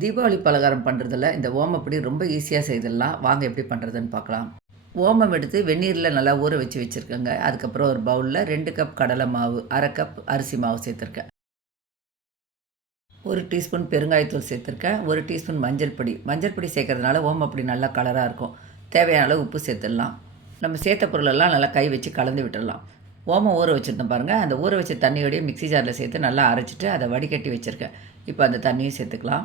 தீபாவளி பலகாரம் பண்ணுறதுல இந்த ஓமப்பொடி ரொம்ப ஈஸியாக செய்திடலாம். வாங்க எப்படி பண்ணுறதுன்னு பார்க்கலாம். ஓமம் எடுத்து வெந்நீரில் நல்லா ஊற வச்சு வச்சுருக்கேங்க. அதுக்கப்புறம் ஒரு பவுலில் 2 கப் கடலை மாவு, 1/2 கப் அரிசி மாவு சேர்த்துருக்கேன். 1 டீஸ்பூன் பெருங்காயத்தூள் சேர்த்துருக்கேன். 1 டீஸ்பூன் மஞ்சள் பொடி. மஞ்சள் பொடி சேர்க்கறதுனால ஓமப்பொடி நல்லா கலராக இருக்கும். தேவையான அளவு உப்பு சேர்த்துடலாம். நம்ம சேர்த்த பொருளெல்லாம் நல்லா கை வச்சு கலந்து விட்டுடலாம். ஓமம் ஊற வச்சுருந்தோம் பாருங்கள். அந்த ஊற வச்ச தண்ணியோடய மிக்ஸி ஜாரில் சேர்த்து நல்லா அரைச்சிட்டு அதை வடிகட்டி வச்சுருக்கேன். இப்போ அந்த தண்ணியும் சேர்த்துக்கலாம்.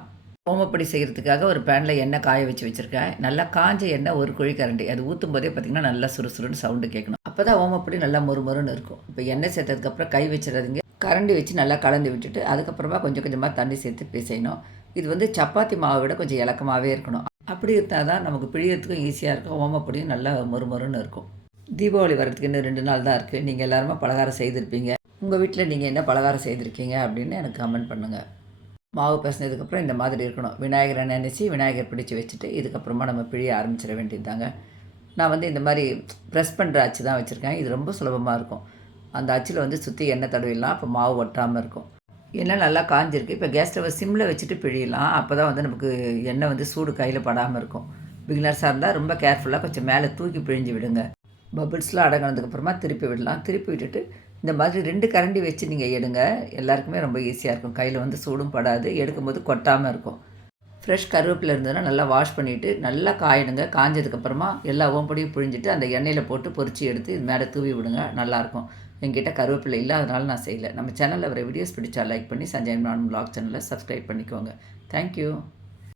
ஓமப்பொடி செய்கிறதுக்காக ஒரு பேனில் எண்ணெய் காய வச்சு வச்சுருக்கேன். நல்லா காஞ்ச எண்ணெய் ஒரு குழிக்கரண்டி. அது ஊற்றும் போதே பார்த்திங்கன்னா நல்லா சுறுசுறுன்னு சவுண்டு கேட்கணும். அப்போ தான் ஓமப்பொடி நல்லா மொறுமொறுன்னு இருக்கும். இப்போ எண்ணெய் சேர்த்ததுக்கப்புறம் கை வச்சிடாதீங்க. கரண்டி வச்சு நல்லா கலந்து விட்டுட்டு அதுக்கப்புறமா கொஞ்சம் கொஞ்சமாக தண்ணி சேர்த்து பிசையணும். இது வந்து சப்பாத்தி மாவை விட கொஞ்சம் இலக்கமாகவே இருக்கணும். அப்படி இருந்தால் தான் நமக்கு பிழியறதுக்கும் ஈஸியாக இருக்கும். ஓமப்பொடியும் நல்லா மொறுமொறுன்னு இருக்கும். தீபாவளி வரதுக்கு இன்னும் 2 நாள் தான் இருக்குது. நீங்கள் எல்லாருமே பலகாரம் செய்திருப்பீங்க. உங்கள் வீட்டில் நீங்கள் என்ன பலகாரம் செய்திருக்கீங்க அப்படின்னு எனக்கு கமெண்ட் பண்ணுங்கள். மாவு பிசைஞ்சதுக்கப்புறம் இந்த மாதிரி இருக்கணும். விநாயகரை நினச்சி விநாயகர் பிடிச்சி வச்சுட்டு இதுக்கப்புறமா நம்ம பிழிய ஆரம்பிச்சிட வேண்டியது தாங்க. நான் வந்து இந்த மாதிரி ப்ரெஸ் பண்ணுற அச்சு தான் வச்சுருக்கேன். இது ரொம்ப சுலபமாக இருக்கும். அந்த அச்சில் வந்து சுற்றி எண்ணெய் தடவிடலாம். அப்போ மாவு ஒட்டாமல் இருக்கும். எண்ணெய் நல்லா காஞ்சிருக்கு. இப்போ கேஸ் ஸ்டவ்வை சிம்மில் வச்சுட்டு பிழியலாம். அப்போ தான் வந்து நமக்கு எண்ணெய் வந்து சூடு கையில் படாமல் இருக்கும். பிகினர்ஸாக இருந்தால் ரொம்ப கேர்ஃபுல்லாக கொஞ்சம் மேலே தூக்கி பிழிஞ்சு விடுங்க. பபிள்ஸ்லாம் அடங்கினதுக்கப்புறமா திருப்பி விடலாம். திருப்பி விட்டுட்டு இந்த மாதிரி 2 கரண்டி வச்சு நீங்கள் எடுங்க. எல்லாருக்குமே ரொம்ப ஈஸியாக இருக்கும். கையில் வந்து சூடும் படாது. எடுக்கும்போது கொட்டாமல் இருக்கும். ஃப்ரெஷ் கருவேப்பிலை இருந்ததுன்னா நல்லா வாஷ் பண்ணிவிட்டு நல்லா காயிடுங்க. காஞ்சதுக்கப்புறமா எல்லா ஓம்பொடியும் புழிஞ்சிட்டு அந்த எண்ணெயில் போட்டு பொரிச்சு எடுத்து இது மேலே தூவி விடுங்க. நல்லாயிருக்கும். என்கிட்ட கருவேப்பிலை இல்லை, அதனால நான் செய்யலை. நம்ம சேனலில் வர வீடியோஸ் பிடிச்சா லைக் பண்ணி சஞ்சய் நானும் வ்ளாக் சேனலை சப்ஸ்கிரைப் பண்ணிக்கோங்க. தேங்க்யூ.